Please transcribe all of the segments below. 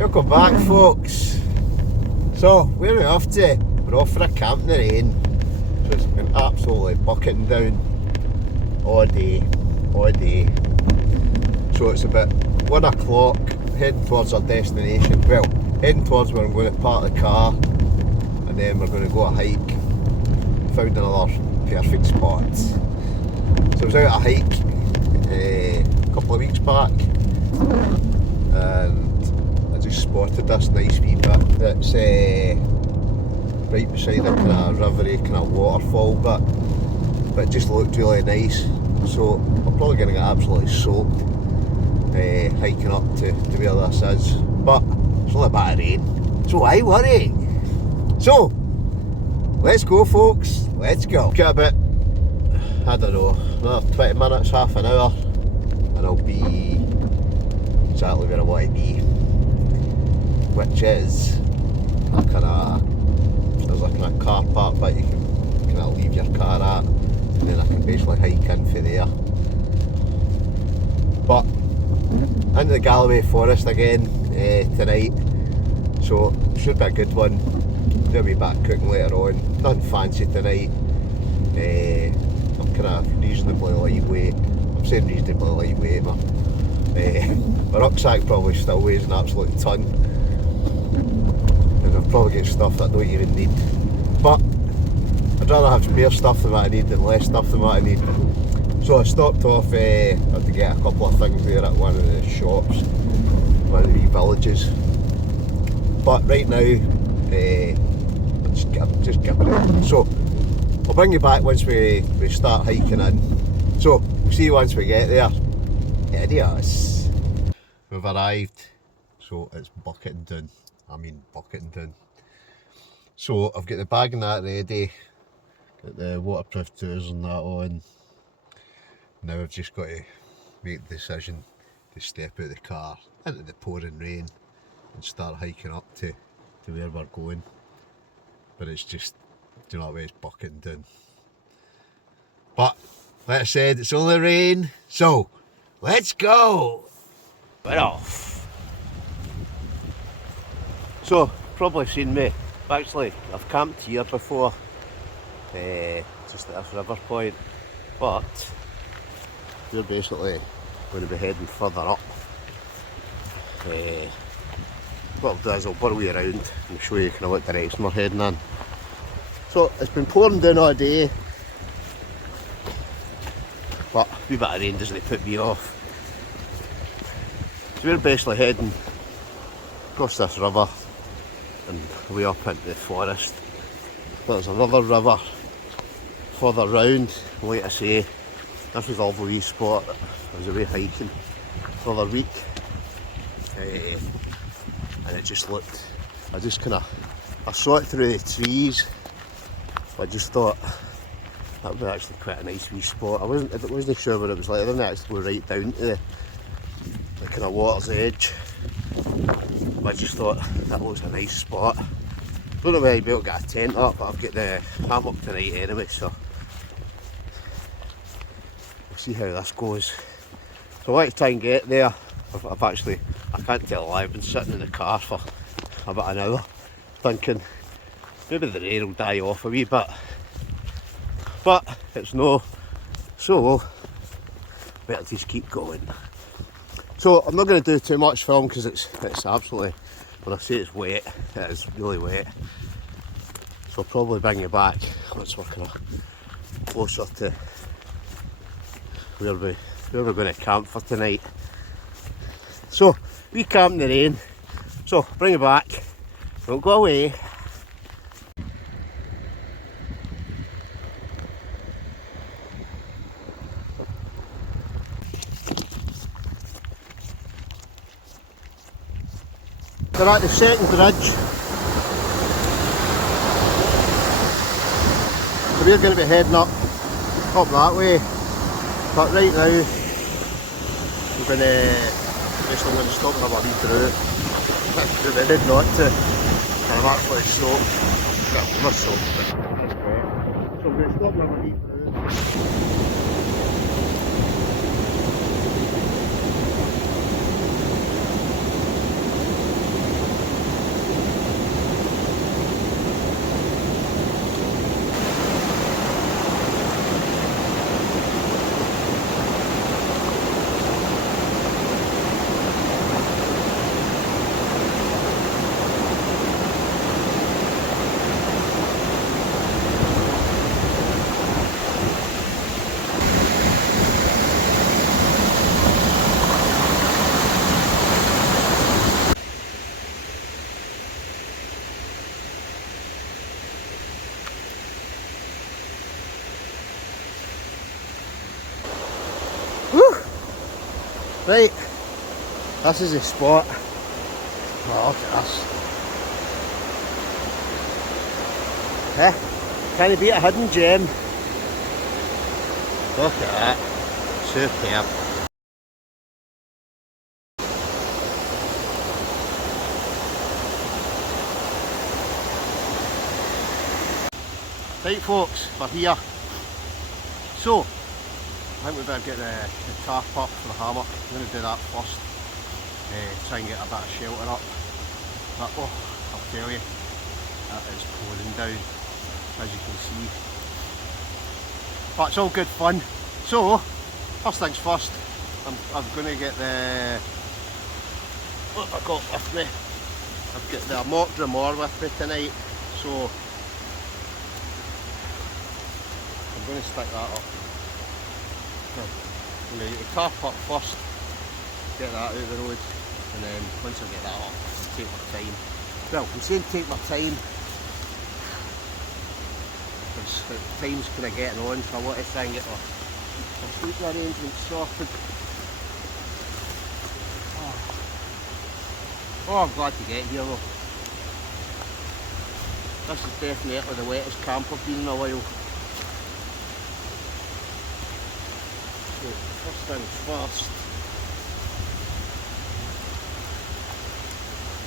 Welcome back, folks. So, where are we off to? We're off for a camp in the rain. So it's been absolutely bucketing down all day. So it's about 1 o'clock, heading towards our destination. Well, heading towards where I'm going to park the car, and then we're going to go a hike. Found another perfect spot. So I was out a hike a couple of weeks back, and I just spotted this nice wee bit that's right beside a kind of rivery, kind of waterfall bit, but it just looked really nice. So we're probably going to get absolutely soaked hiking up to where this is, but it's only a bit of rain, so why worry? So let's go, folks, let's go. Get a bit, I don't know, another 20 minutes, half an hour, and I'll be exactly where I want to be, which is a kind of, there's a kind of car park but you can kind of leave your car at, and then I can basically hike in for there. But into the Galloway forest again tonight, so should be a good one. Do a wee bit of cooking later on, nothing fancy tonight. I'm kind of reasonably lightweight. I'm saying reasonably lightweight, my rucksack probably still weighs an absolute ton, and I've probably got stuff that I don't even need, but I'd rather have more stuff than what I need than less stuff than what I need. So I stopped off, I had to get a couple of things there at one of the shops, one of the wee villages, but right now I'm just giving it. So I'll bring you back once we start hiking in. So we'll see you once we get there. Adios. We've arrived, so it's bucketing down. I mean bucketing down. So I've got the bag and that ready, got the waterproof tours and that on. Now I've just got to make the decision to step out of the car into the pouring rain and start hiking up to where we're going. But it's just, do you know what I mean, it's bucketing down. But like I said, it's only rain, so let's go! We're off! So, probably seen me. Actually, I've camped here before, just at this river point, but we're basically going to be heading further up. What I'll do is I'll burrow you around and show you kind of what direction we're heading in. So it's been pouring down all day, but a wee bit of rain doesn't put me off. So we're basically heading across this river and way up into the forest. There's another river further round, like I say. This was a lovely wee spot. I was away hiking the other week, and it just looked, I saw it through the trees, but I just thought that would be actually quite a nice wee spot. I wasn't sure what it was like. I didn't actually go right down to the kind of water's edge, but I just thought that looks a nice spot. Don't know whether I'll be able to get a tent up, but I've got the hammock tonight anyway, so we'll see how this goes. So I like to try and get there. I've actually, I can't tell a lie, I've been sitting in the car for about an hour thinking maybe the rain will die off a wee bit, but it's no, so better just keep going. So I'm not going to do too much film because it's absolutely, when I say it's wet, it is really wet. So I'll probably bring you back once we're kind of closer to where we're going to camp for tonight. So we camp in the rain, so bring it back, don't go away. We're at the second bridge, so we're going to be heading up that way, but right now we're going to stop and have a wee brew. We did not to, and I'm actually soaked, well, I'm not soaked, but it's wet, so we're going to stop and have a wee brew. Right, this is the spot. Oh, look at this. Can it be a hidden gem? Look at that. Superb. Right folks, we're here. So, I think we better get the tarp up for the hammock. I'm going to do that first. Try and get a bit of shelter up. But oh, I'll tell you, it is pouring down, as you can see. But it's all good fun. So, first things first, I'm going to get the, what have I got with me? I've got the AMOK Draumr with me tonight. So, I'm going to stick that up. I'm going to get the tarp up first, get that out of the road, and then once I get that up, I'll take my time. Well, I'm saying take my time, because time's kind of getting on, so I want to try and get my sleeping arrangements sorted. Oh, I'm glad to get here though. This is definitely the wettest camp I've been in a while. So, first things first,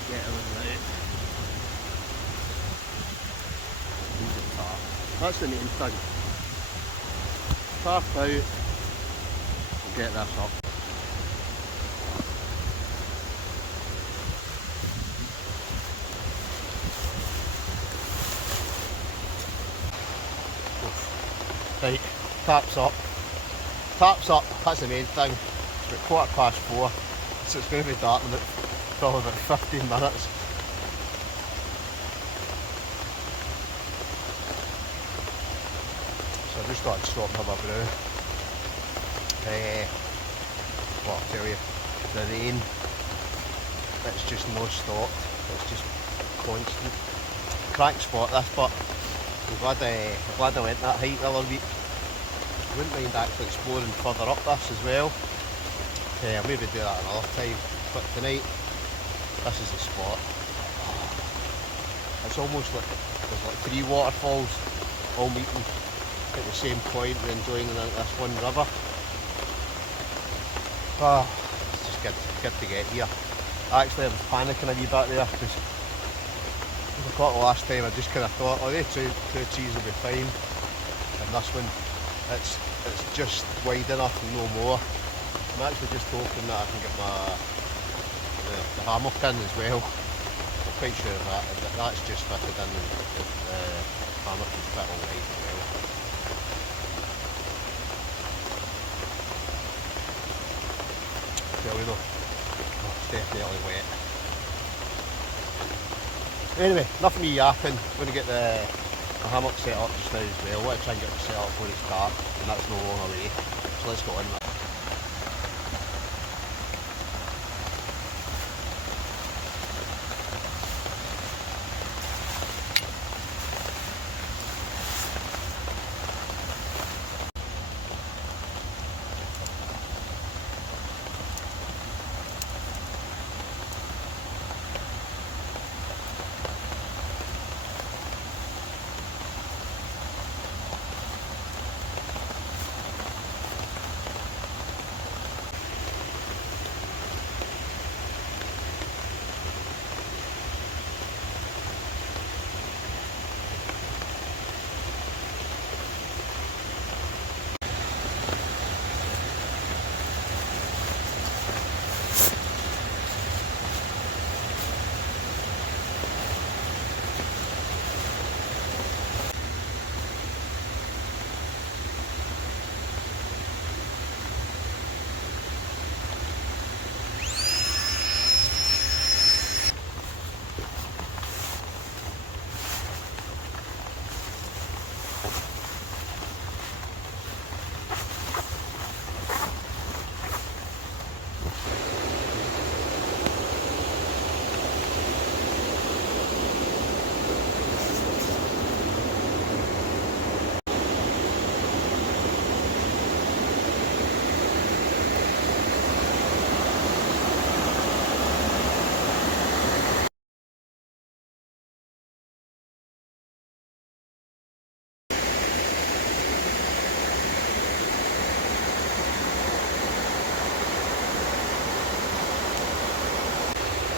get everything out. Use the tarp. That's the main thing. Tarp out, and get this up. Right, tarp's up. Tarp's up, that's the main thing. It's about 4:15, so it's going to be dark in probably about 15 minutes. So I just thought I'd stop and have a brew. Well, I'll tell you, the rain, it's just no stopped, it's just constant. Crank spot this, but I'm glad I went that height the other week. I wouldn't mind actually exploring further up this as well. I'll maybe do that another time, but tonight this is the spot. It's almost like there's like 3 waterfalls all meeting at the same point and then joining into this one river. It's just good to get here. Actually, I was panicking a wee bit there because I thought the last time I just kind of thought, oh, they two trees will be fine, and this one, it's just wide enough and no more. I'm actually just hoping that I can get the hammock in as well. I'm quite sure that's just fitted in, and the hammock is fit alright as well. Tell you though, it's definitely wet. Anyway, enough of me yapping. I'm going to get the hammock set up just now as well. I want to try and get it set up before it's dark, and that's no long away. So let's go on with it.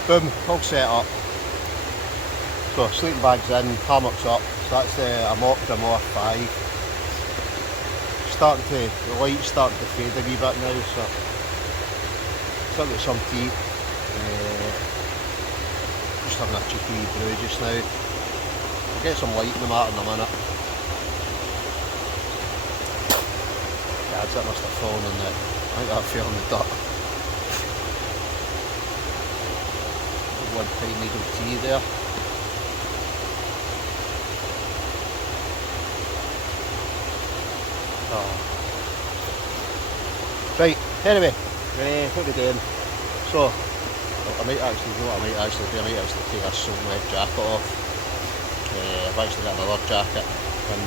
Boom, all set up. So sleeping bags in, hammocks up. So that's the AMOK Draumr 5. The light's starting to fade a wee bit now, so still got some tea. Just having a cheeky wee brew just now. I'll get some light in the mat in a minute. Gads, that must have fallen in the, I think that fell in the dirt. One pine needle tea there. Oh. Right, anyway, what are we doing? So, I might actually do what I might actually do. I might actually take this soul web jacket off. I've actually got another jacket in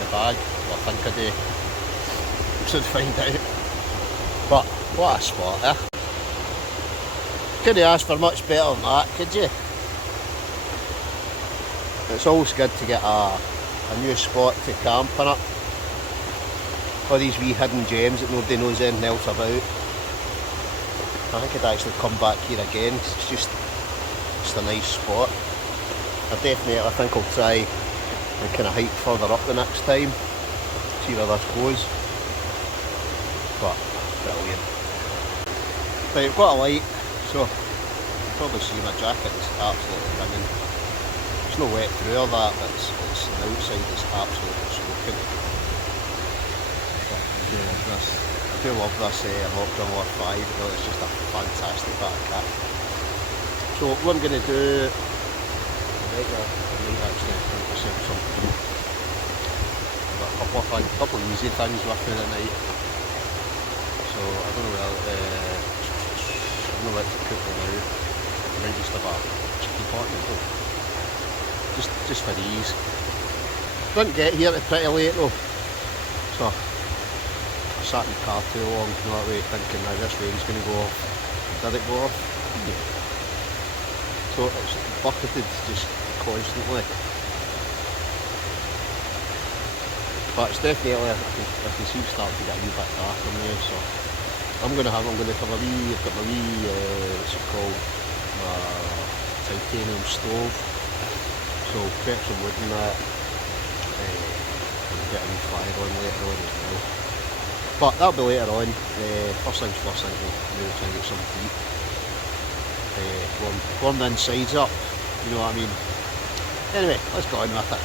the bag. Well, I think I do. We should find out. But what a spot, eh? Couldn't ask for much better than that, could you? It's always good to get a new spot to camp in it. All these wee hidden gems that nobody knows anything else about. I think I'd actually come back here again, cause it's just a nice spot. I think I'll try and kind of hike further up the next time, see where this goes. But, brilliant. Right, I've got a light, so you can probably see my jacket is absolutely ringing. It's not wet through all that, but the outside is absolutely soaking. I do love this AMOK Draumr 5, it's just a fantastic bit of kit. So what I'm going to do, I might actually make myself something. I've got a couple of easy things with me tonight. So I don't know what to cook them now. I might just have a chicken pot noodle. Just for ease. Didn't get here till pretty late though. So I sat in the car too long, you know, that way thinking now this rain's going to go off. Did it go off? Yeah. So it's bucketed just constantly. But it's definitely, I can see it's starting to get a wee bit darker now, so I'm going to have a wee, I've got my wee, what's it called, titanium stove. So I'll get some wood in that, and get a wee fire on later on as well. But that'll be later on. First things first, I think we'll try and get some heat. Warm the insides up, you know what I mean. Anyway, let's go on with it.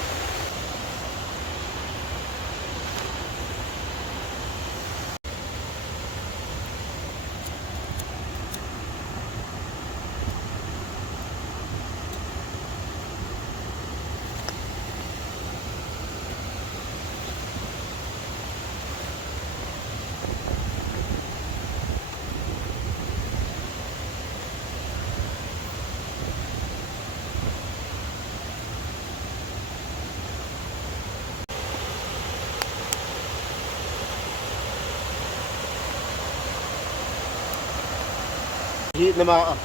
Heating the matter.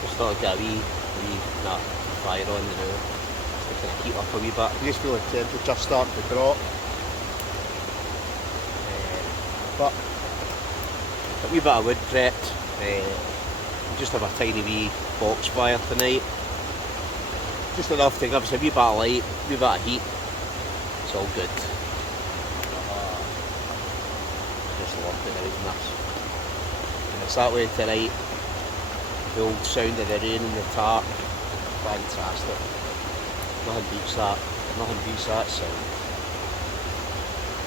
Just thought I'd get a wee fire on, you know, just to kind of heat up a wee bit. I just feel the temperature starting to drop. But a wee bit of wood prepped. Just have a tiny wee box fire tonight. Just enough to give us a wee bit of light, a wee bit of heat. It's all good. Just love it out in this. It's that way tonight, the old sound of the rain and the tarp, fantastic. Nothing beats that sound.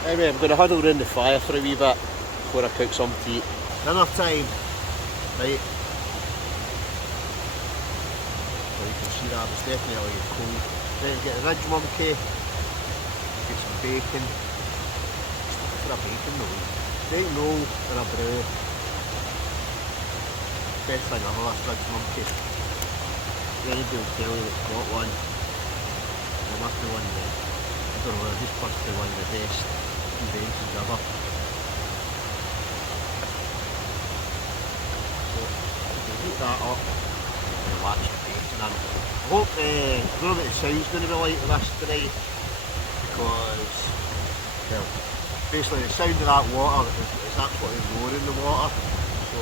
Anyway, I'm going to huddle around the fire for a wee bit before I cook some tea. Dinner time, right? So you can see that it's definitely cold. Then get the ridge monkey, get some bacon. For a bacon though, steak roll and a brew. Best thing ever, this ridge monkey. Anybody will tell you that's got one. There must be one there. I don't know, this must be one of the best inventions ever. So, you heat that up and wax the bacon in. I hope, I don't know what the sound's going to be like with this tonight, because, well, basically the sound of that water is absolutely roaring the water. So,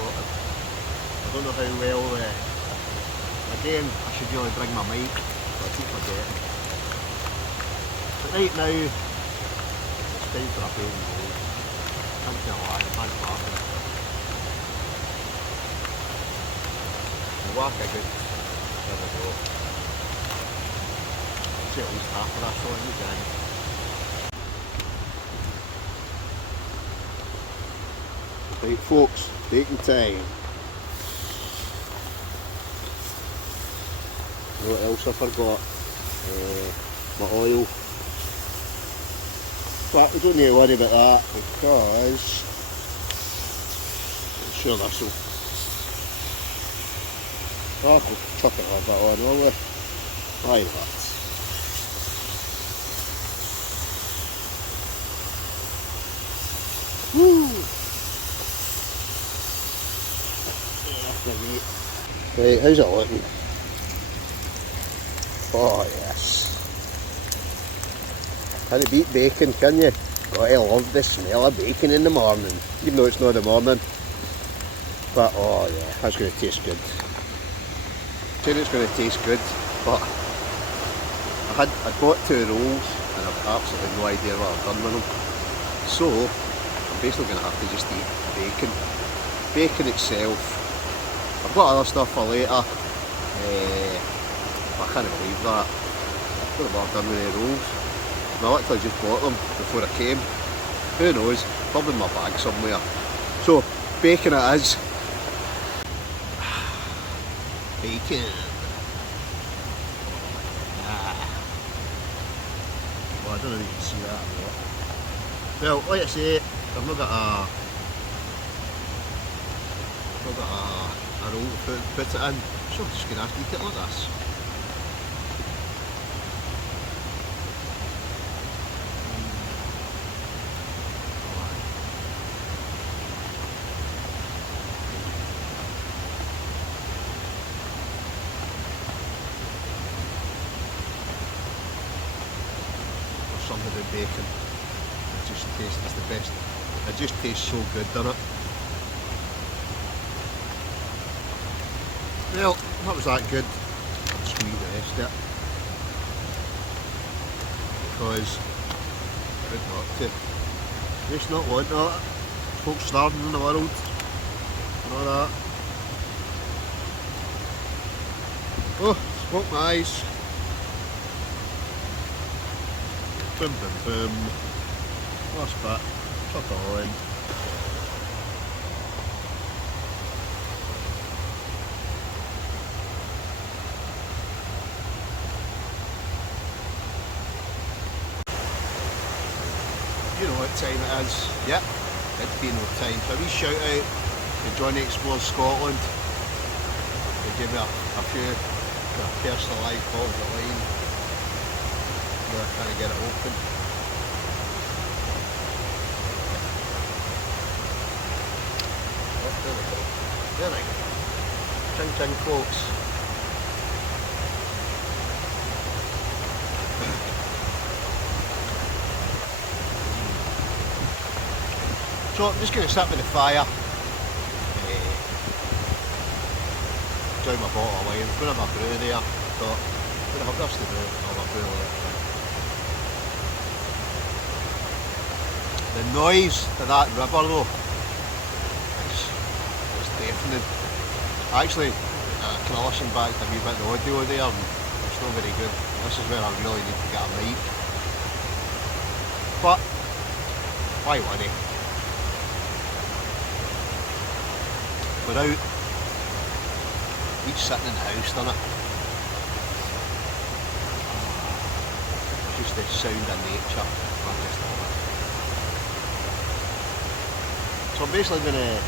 I don't know how well, again, I should really bring my mic, but I keep forgetting. But right now, it's time for a baby roll. Can't tell a lie, I'm laughing. The whack I got, there we go. I'll see at least half of that shot in the gang. Right folks, taking time. What else I forgot? My oil. But we don't need to worry about that because I'm sure this'll. Oh, we'll chuck it a bit on, will we? Why not? Woo! Right, how's it looking? Oh yes. Can't beat bacon, can you? Gotta love the smell of bacon in the morning. Even though it's not the morning. But oh yeah, that's going to taste good. I'm saying it's going to taste good, but I bought 2 rolls and I've absolutely no idea what I've done with them. So I'm basically going to have to just eat bacon. Bacon itself. I've got other stuff for later, but I can't believe that. I don't know what I've done with the rolls. I literally just bought them before I came. Who knows, probably in my bag somewhere. So, bacon it is. Bacon. Well, I don't know if you can see that or not. Well, like I say, I've not got a roll to put it in, so I'm just going to have to eat it like this. There's something about bacon, it just tastes, it's the best, it just tastes so good, doesn't it? Well, that was that good. I'll squeeze the rest of it. Because I would not to. Just not want that. Folks starving in the world. And all that. Oh, spoke my eyes. Boom, boom, boom. Last bit. Chuck it all in. You know what time it is. Yep, it's been no time. So a wee shout out to Johnny Explores Scotland. They gave me a few personalised bottles of wine. We're trying to get it open. Oh, there we go. There we go. Ching ching folks. So I'm just going to sit with the fire, enjoy my bottle of wine. I'm going to have a brew there, so I'm going to have this to do, I'll have a brew of it. The noise of that river though, it's deafening. Actually, I can listen back to a wee bit of the audio there and it's not very good. This is where I really need to get a mic. But, why worry? Without each sitting in the house, doesn't it? Just the sound of nature. I just love it. So I'm basically going to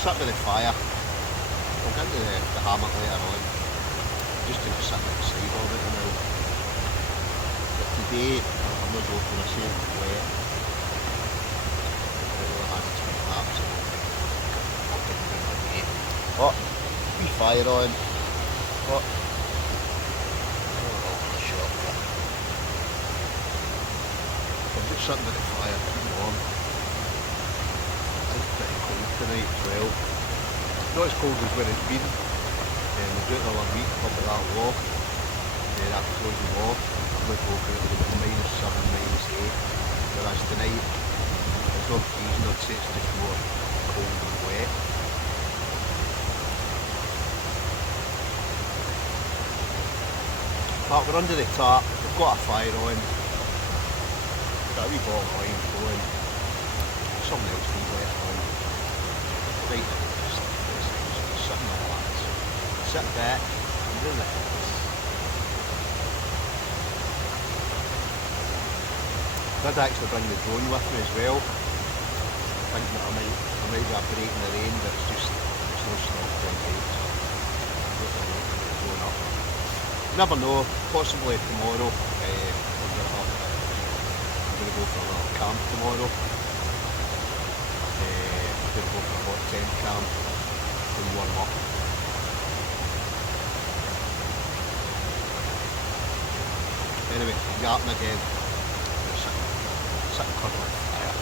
sit with the fire. I'll get into the hammock later on. I'm just going to sit outside all of it now. But today, I'm not joking, I say it's wet. It's been absolutely. Oh, wee fire on. Oh, shot. I'm just sitting by the fire, keeping warm. It's pretty cold tonight as well. Not as cold as where it's been. We'll do it another week up at that wall. That frozen wall. I'm looking over it with -7, -8. Whereas tonight, it's not freezing, I'd say it's just more cold and wet. But we're under the tarp, we've got a fire on, got a wee bottle of wine going, something else we left on. Right now, just sitting and relax. Sit back and relax. I did actually bring the drone with me as well, thinking that I might be a break in the rain, but it's no snow going right. Going up. You never know, possibly tomorrow, I'm going to go for a little camp tomorrow. I'm going to go for a hot tent camp and warm up. Anyway, I'm yapping again. Sitting cuddling with the fire.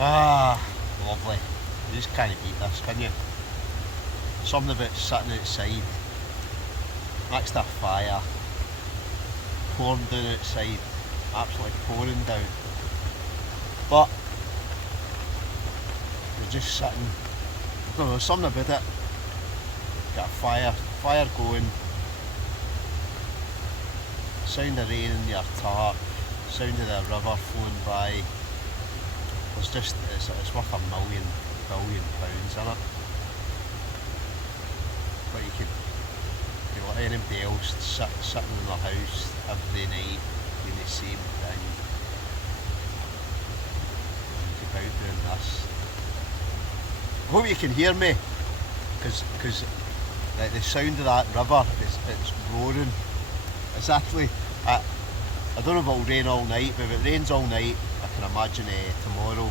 Ah, lovely. You just can't beat this, can you? Something about sitting outside, next to a fire, pouring down outside, absolutely pouring down. But you're just sitting, I don't know, something about it. Got a fire going, sound of rain in your tarp, sound of the river flowing by. It's just, it's worth £1 billion, isn't it? But you could like anybody else sitting in their house every night doing the same thing. You could be out doing this. I hope you can hear me, because the sound of that river it's roaring. It's actually, I don't know if it'll rain all night, but if it rains all night, I can imagine tomorrow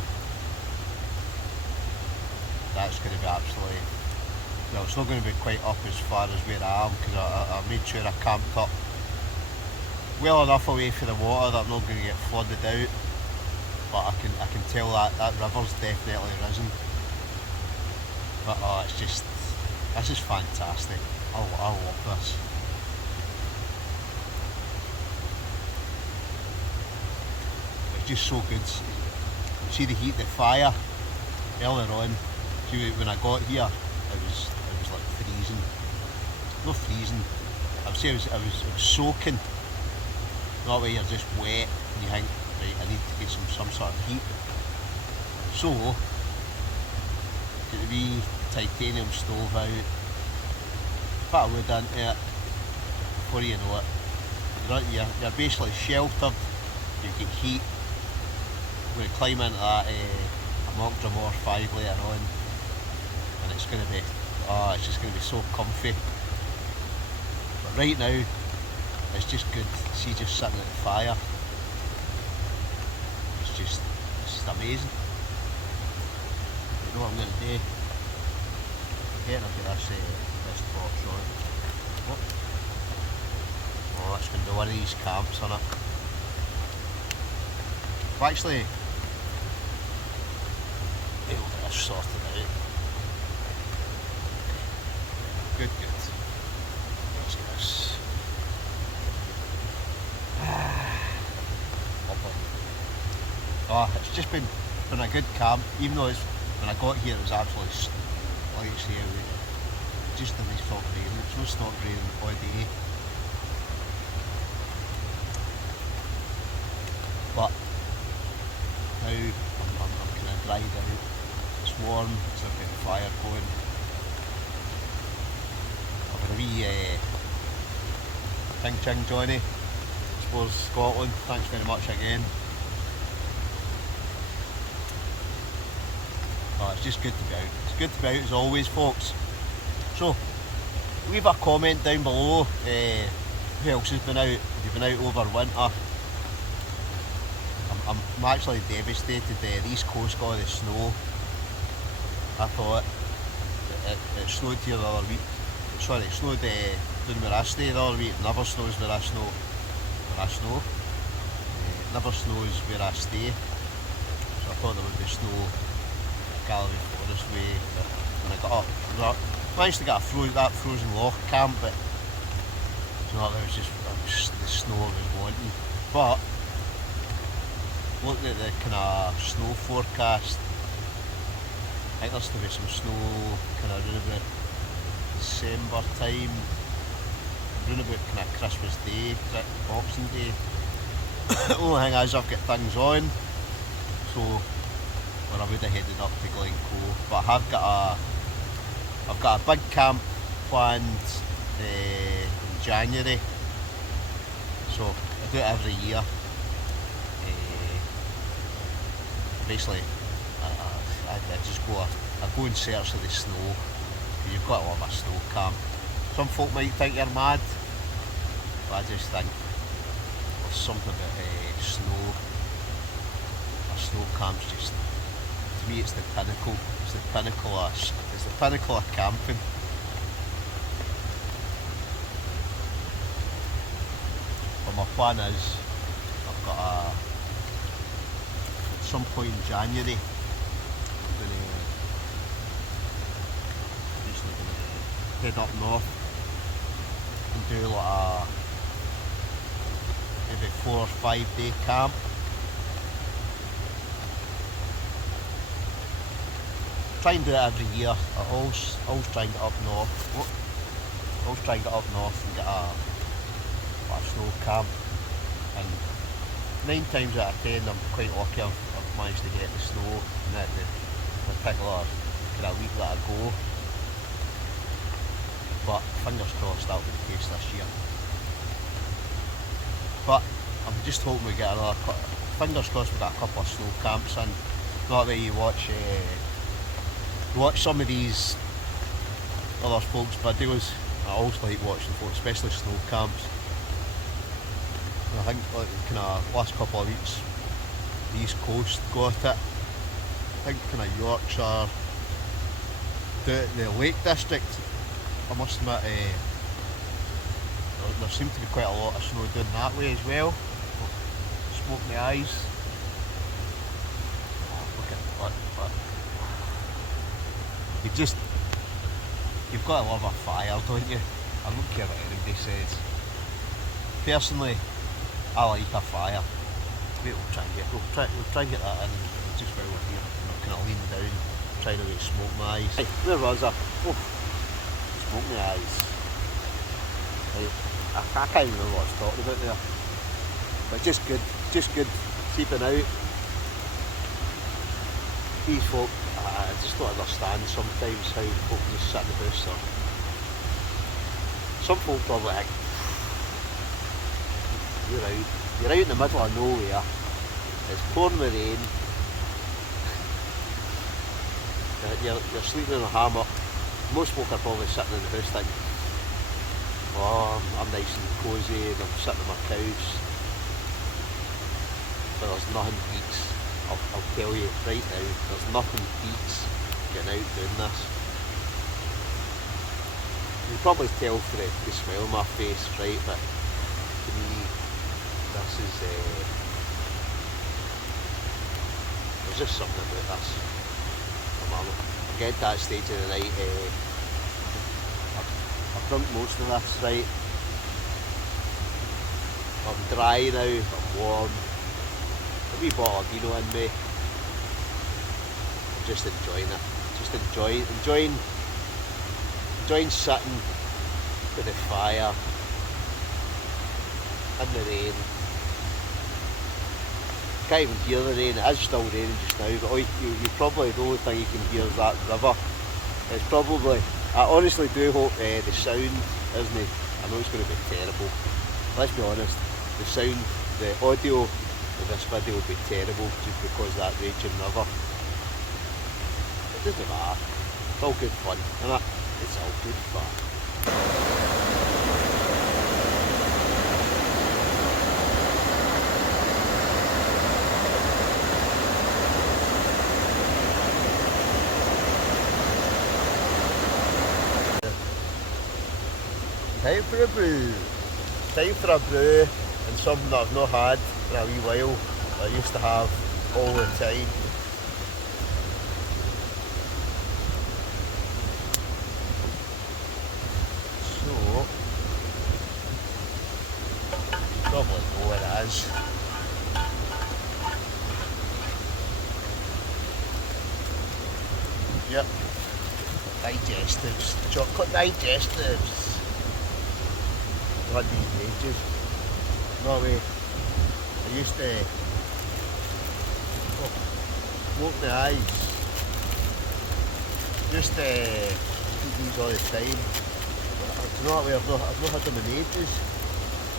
that's going to be absolutely, well, it's not going to be quite up as far as where I am, because I made sure I camped up well enough away from the water that I'm not going to get flooded out. But I can tell that river's definitely risen. But this is fantastic. I love this. It's just so good. You see the heat, the fire earlier on. See, when I got here, it was like freezing. Not freezing. I would say it was soaking. Not where you're just wet and you think, right, I need to get some sort of heat. So, get the wee titanium stove out, put a wood into it. Before you know it, you're basically sheltered. You get heat. I'm going to climb into that AMOK Draumr 5 later on, and it's going to be, it's just going to be so comfy. But right now, it's just good. See, just sitting at the fire. It's just amazing. You know what I'm going to do? Again, I'll get this box on. Oh, it's going to be one of these camps on it. I've actually able to get this sorted out. Good. Let's get this. Lovely. Oh, it's just been a good camp, even though when I got here it was absolutely, like you say, just didn't stop raining. It's not stopped raining all day. But now I'm kind of dried out. It's warm, so I've got the fire going. I've got a wee Ting Ching Johnny, Explores Scotland. Thanks very much again. Oh, it's just good to be out. It's good to be out as always, folks. So, leave a comment down below. Who else has been out? Have you been out over winter? I'm actually devastated. The East Coast got all the snow. I thought it snowed here the other week. Sorry, it snowed down where I stay the other week. It never snows where I snow. Never snows where I stay. So I thought there would be snow at Galloway Forest way. But when I got up, I managed to get that frozen lock camp, but you know, it was the snow I was wanting. But looking at the kind of snow forecast, I think there's to be some snow kind of around about December time, around about kind of Christmas Day, Boxing Day. The only thing is I've got things on, so I would have headed up to Glencoe, but I've got a big camp planned in January, so I do it every year. Basically, I just go in search of the snow. You've got to love a snow camp. Some folk might think you're mad, but I just think there's something about snow. A snow camp's just, to me, it's the pinnacle. It's the pinnacle of camping. But my plan is, I've got at some point in January, I'm going to head up north and do like a maybe 4 or 5 day camp. Try and do it every year. I always try and get up north. Always try and get up north and get a snow camp. And 9 times out of 10 I'm quite lucky. I've managed to get the snow in the particular kind of week that I go. But fingers crossed that'll be the case this year. But I'm just hoping we get another. Fingers crossed we got a couple of snow camps in. Not that you watch some of these other folks' videos. I always like watching folks, especially snow camps. And I think like kind of last couple of weeks, the East Coast got it. I think kind of Yorkshire, the Lake District. I must admit, there seemed to be quite a lot of snow down that way as well. Smoke my eyes. Oh, look at that. You've got to love a fire, don't you? I don't care what anybody says. Personally, I like a fire. We'll try and get that in just while we're here. Kind of leaning down, trying to smoke my eyes. Hey, where was I? Oh, smoke my eyes. Right. I can't even remember what I was talking about there. But just good keeping out. These folk, I just don't understand sometimes how folk just sit in the house. Or some folk probably think, you're out in the middle of nowhere, it's pouring with rain, you're sleeping in a hammock. Most folk are probably sitting in the house thinking, oh, I'm nice and cosy and I'm sitting on my couch. But there's nothing beats, I'll tell you right now, there's nothing beats getting out doing this. You can probably tell from the smile on my face, right, but to me, this is, there's just something about this. I'm getting to that stage of the night, I've drunk most of this, right? I'm dry now, I'm warm. A wee bottle of vino in me. I'm just enjoying it. Just enjoying sitting with the fire in the rain. Can't even hear the rain. It is still raining just now, but you probably, the only thing you can hear is that river. It's probably, I honestly do hope the sound isn't, I know it's going to be terrible. Let's be honest, the sound, the audio of this video will be terrible just because of that raging river. It doesn't matter. It's all good fun, isn't it? It's all good fun. Time for a brew. Time for a brew, and something that I've not had in a wee while. I used to have all the time. So, probably know what it is. Yep. Digestives. Chocolate digestives. I've had these in ages. No way. I used to smoke my eyes. Just eat these all the time. But, you know what way, I've not had them in ages.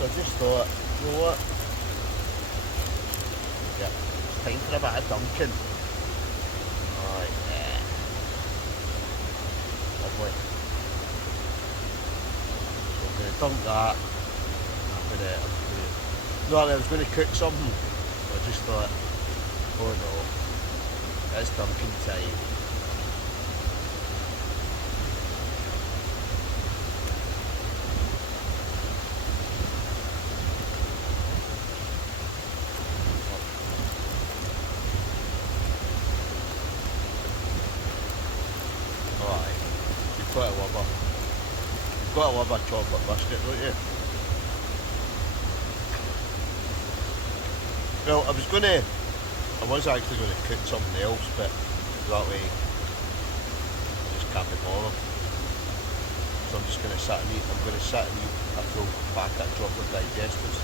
So I just thought, you know what? Yeah, it's time for a bit of dunking. Alright, yeah. Lovely. So I'm going to dunk that. No, I was going to cook something. So I just thought, oh no, it's dunking time. Alright, you've got to love a, you've got to love a chocolate biscuit, don't you? Well, I was actually going to cook something else, but that way I just can't be bothered. So I'm just going to sit and eat. I'm going to sit and eat a full packet of chocolate digestives.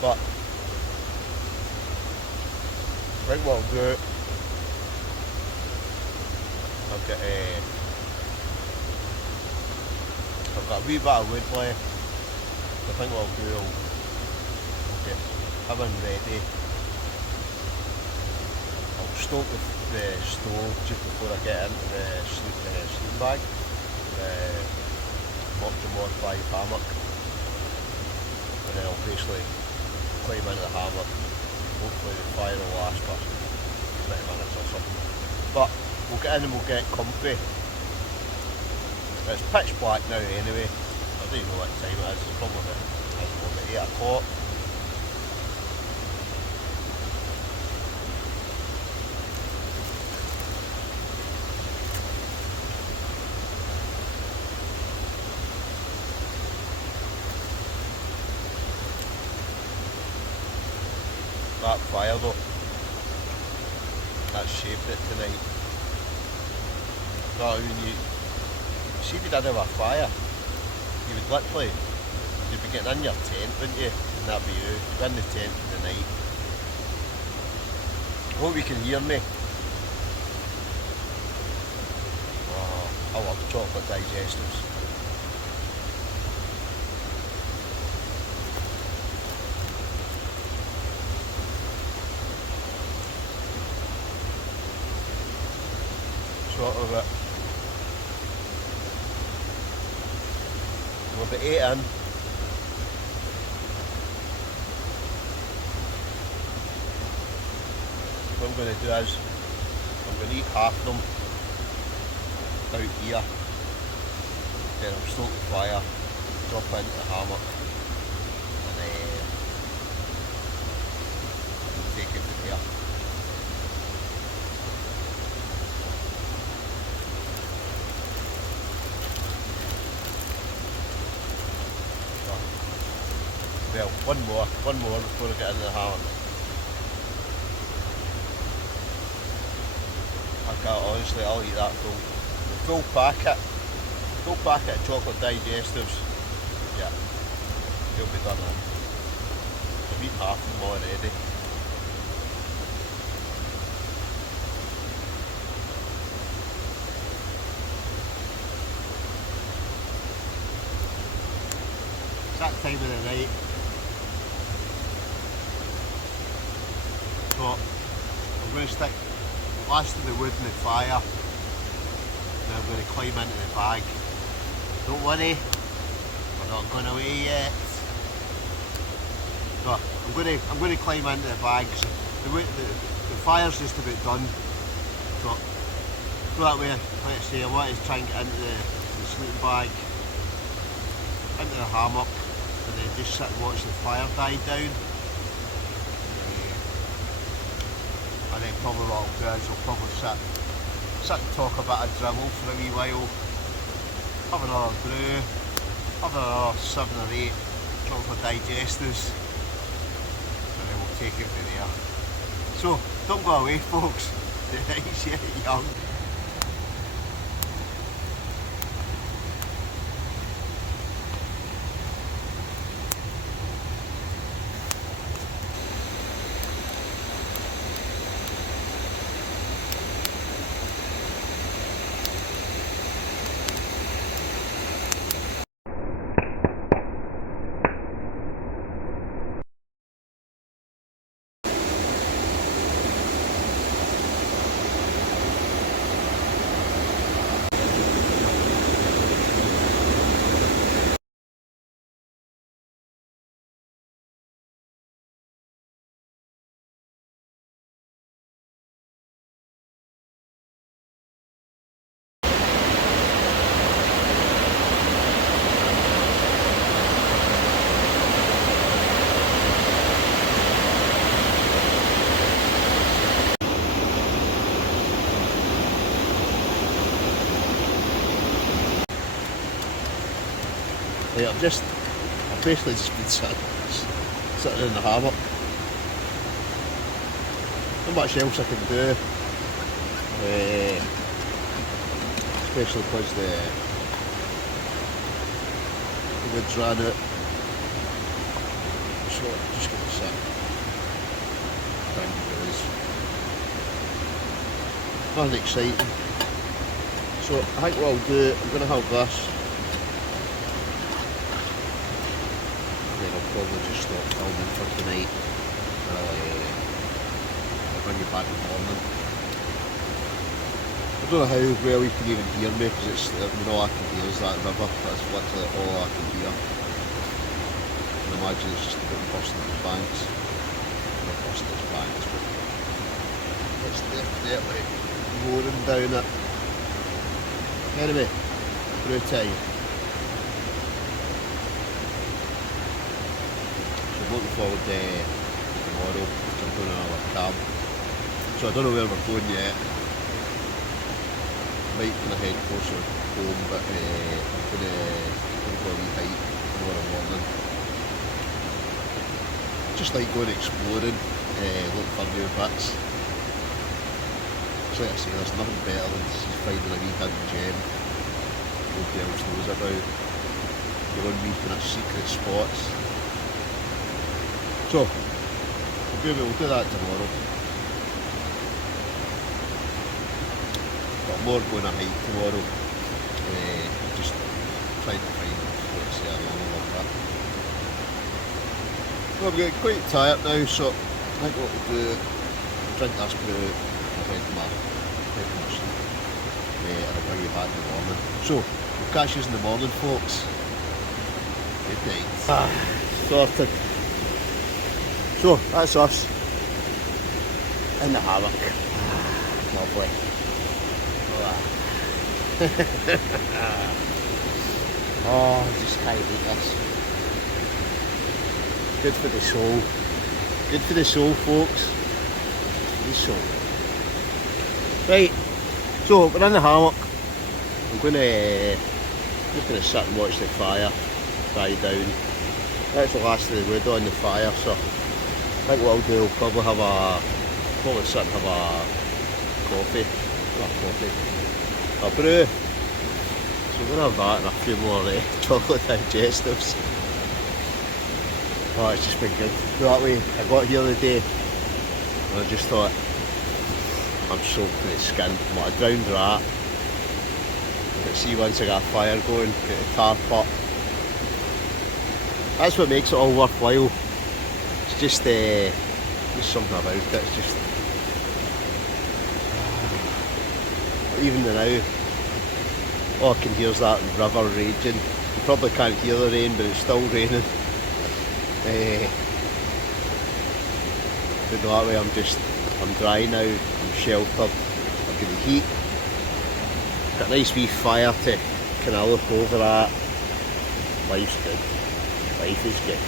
But right, what I'll do, I've got a wee bit of wood left. I think what I'll do, I'll get oven ready. I'll stoke the stove just before I get into the sleeping bag, the AMOK Draumr 5 hammock, and then I'll basically climb into the hammock. Hopefully the fire will last for 20 minutes or something. But we'll get in and we'll get comfy. It's pitch black now anyway. I don't even know what time it is. It's probably about 8 o'clock. That fire though, that shaped it tonight. No, I mean, you see if you did have a fire, you would literally, you'd be getting in your tent, wouldn't you? And that'd be you. You'd be in the tent for the night. I hope you can hear me. Oh, I love chocolate digestives. Sort of it. We're about 8 in. What I'm going to do is, I'm going to eat half of them out here, then I'll stoke the fire, drop into the hammock, and then take it from there. Well, one more before I get into the hammock. Honestly, I'll eat that full packet of chocolate digestives. Yeah, you'll be done in. I've eaten half of them already. It's that time of the night. So I'm going to stick last of the wood in the fire, and I'm going to climb into the bag. Don't worry, we're not going away yet. So I'm going to climb into the bags. The fire's just about done. So that way, like I say, I want to try and get into the sleeping bag, into the hammock, and then just sit and watch the fire die down. And then probably what I'll do is I'll probably sit and talk about a dribble for a wee while, have another brew, have another 7 or 8 chocolate digestives, and then we'll take it from there. So don't go away, folks. The night's yet young. Yeah, I've basically just been sitting in the hammock. Not much else I can do, especially because the wood's ran out. So I'm just going to sit, trying to booze. Nothing exciting. So I think what I'll do, I'm going to have this. Then I'll probably just stop filming for tonight. I'll bring you back in the morning. I don't know how well you can even hear me, because it's, all I can hear is that river. That's literally all I can hear. I can imagine it's just about busting its banks. Not busting its banks, but it's definitely roaring down it. Anyway, brew time. Looking forward to tomorrow, I'm going on another cab. So I don't know where we're going yet. Might kind of head closer home, but I'm going to go a wee hike tomorrow morning. Just like going exploring, looking for new bits. So like I say, there's nothing better than just finding a wee hidden gem nobody else knows about. Your own wee kind of secret spots. So, we'll do that tomorrow. Got more going to hike tomorrow. Just trying to find, let's say, a normal like that. Well, I'm getting quite tired now, so I think what we'll do, drink this brew, I'll head to my sleep, and I'll bring you back in the morning. So, we'll catch you in the morning, folks. Good night. Sorted. So, that's us in the hammock. Lovely. Oh, I just can't eat this. Good for the soul. Good for the soul, folks. Good for the soul. Right, so we're in the hammock. I'm just going to sit and watch the fire die down. That's the last of the wood on the fire, so I think what I'll do, I'll probably sit and have a coffee, a brew. So we're going to have that and a few more chocolate digestives. Oh, it's just been good. That way, I got here the day and I just thought, I'm soaked to the skin. I'm at a drowned rat. But see, once I got a fire going, get the tar pot. That's what makes it all worthwhile. It's just something about it. It's just even now, all I can hear is that river raging. You probably can't hear the rain, but it's still raining. it that way. I'm dry now, I'm sheltered, I've got the heat, got a nice wee fire to kind of look over at. Life's good, life is good.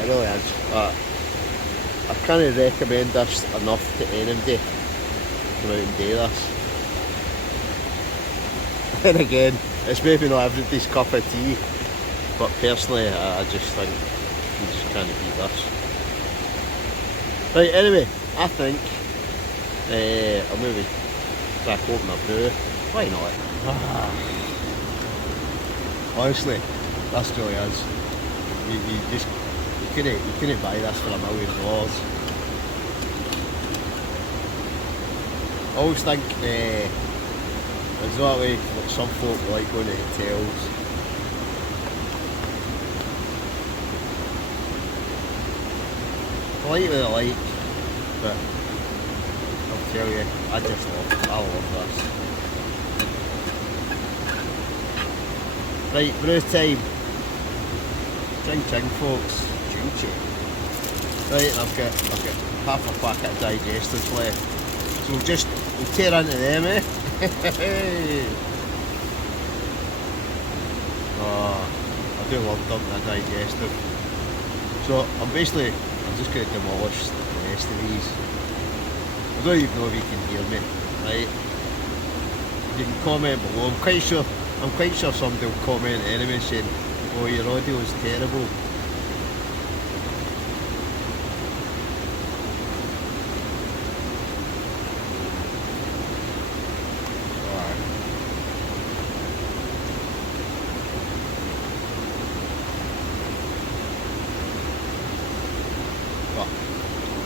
It really is, but I can't recommend this enough to anybody to come out and do this. And again, it's maybe not everybody's cup of tea, but personally I just think you just can't beat this. Right, anyway, I think I'll maybe crack open a brew. Why not? Honestly, this really is. You couldn't buy this for $1 million. I always think there's that way, like some folk like going to hotels. I like what I like, but I'll tell you, I love this. Right, brew time. Ching ching folks. Ching ching. Right, I've got half a packet of digestives left. So we'll tear into them, eh? Oh, I do love dumping a digestive. So I'm just going to demolish the rest of these. I don't even know if you can hear me, right? You can comment below. I'm quite sure somebody will comment anyway saying, oh, your audio is terrible.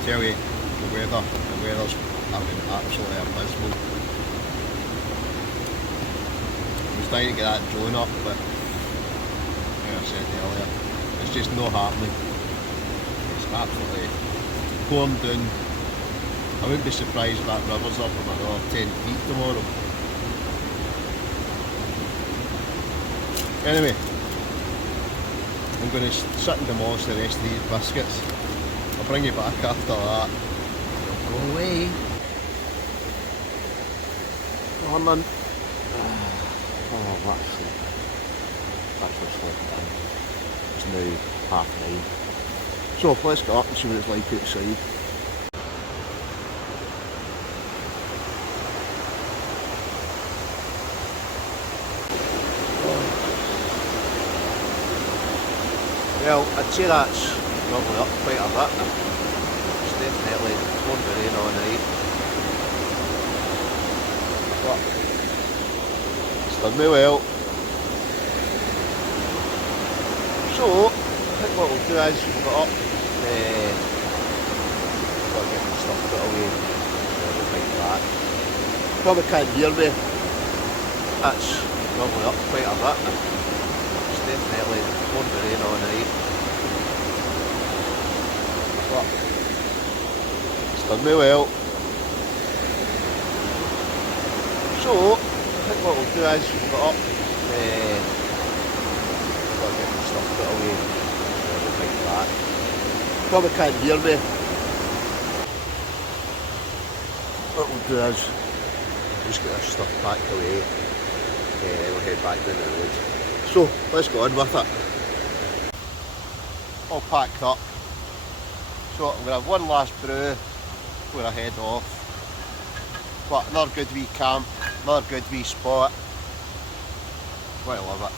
Tell you, the weather's absolutely abysmal. I was trying to get that drone up, but like I said earlier, it's just not happening. It's absolutely pouring down. I wouldn't be surprised if that river's up another 10 feet tomorrow. Anyway, I'm going to sit and demolish the rest of these biscuits. I'll bring you back after that. Go away. Morning. Oh, that's sleeping in. It's now 9:30. So let's go up and see what it's like outside. Well, I'd say that's probably up quite a bit. It's definitely pouring the rain all night. But it's done me well. So I think what we'll do is we'll get up, got to get the stuff put away, everything like that. Probably can't hear me. That's probably up quite a bit. It's definitely pouring the rain all night. But it's done me well. So I think what we'll do is we'll get up, got to get the stuff put away, everything like that. Probably can't hear me. What we'll do is just get this stuff packed away, and then we'll head back down the road. So let's go on with it. All packed up. So I'm going to have one last brew before I head off. But another good wee camp, another good wee spot. Quite love it.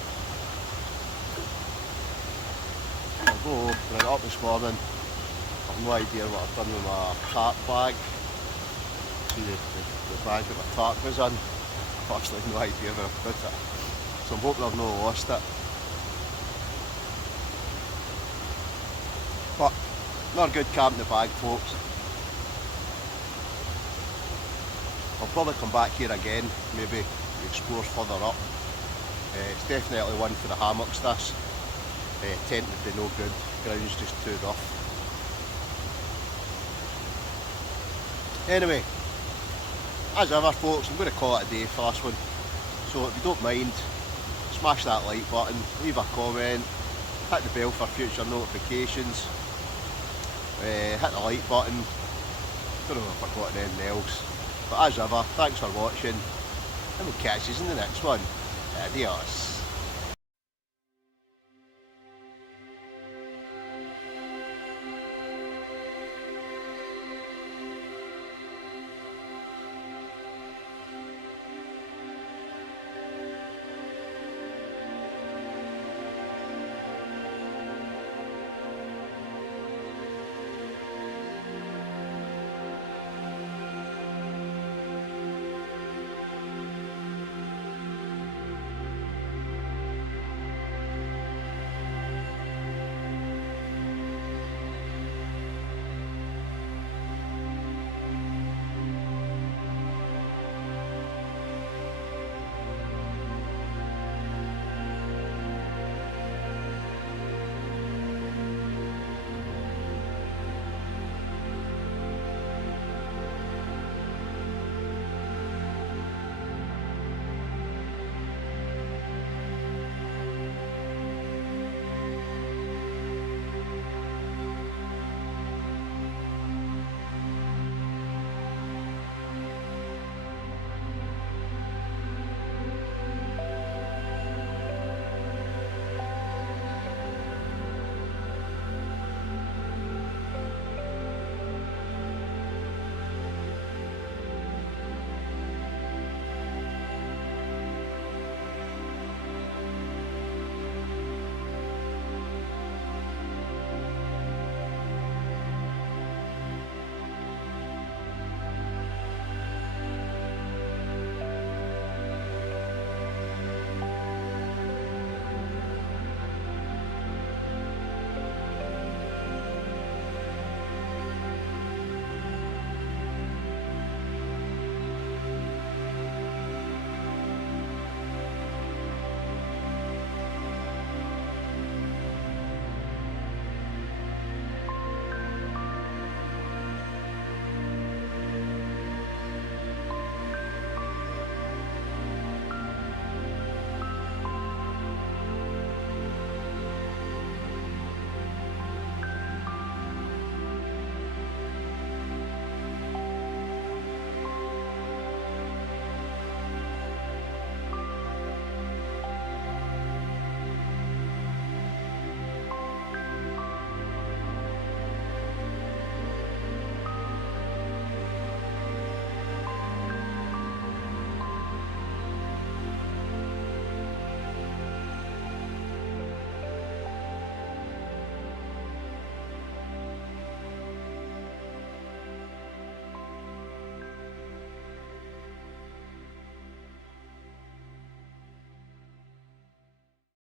I'll go, when I got up this morning, I've no idea what I've done with my tarp bag. See the bag that my tarp was in. I've actually no idea where I've put it. So I'm hoping I've not lost it. But another good camp in the bag, folks. I'll probably come back here again, maybe explore further up. It's definitely one for the hammocks this. Tent would be no good, ground's just too rough. Anyway, as ever folks, I'm going to call it a day for this one. So if you don't mind, smash that like button, leave a comment, hit the bell for future notifications, hit the like button. Don't know if I've got anything else, but as ever, thanks for watching, and we'll catch you in the next one. Adios.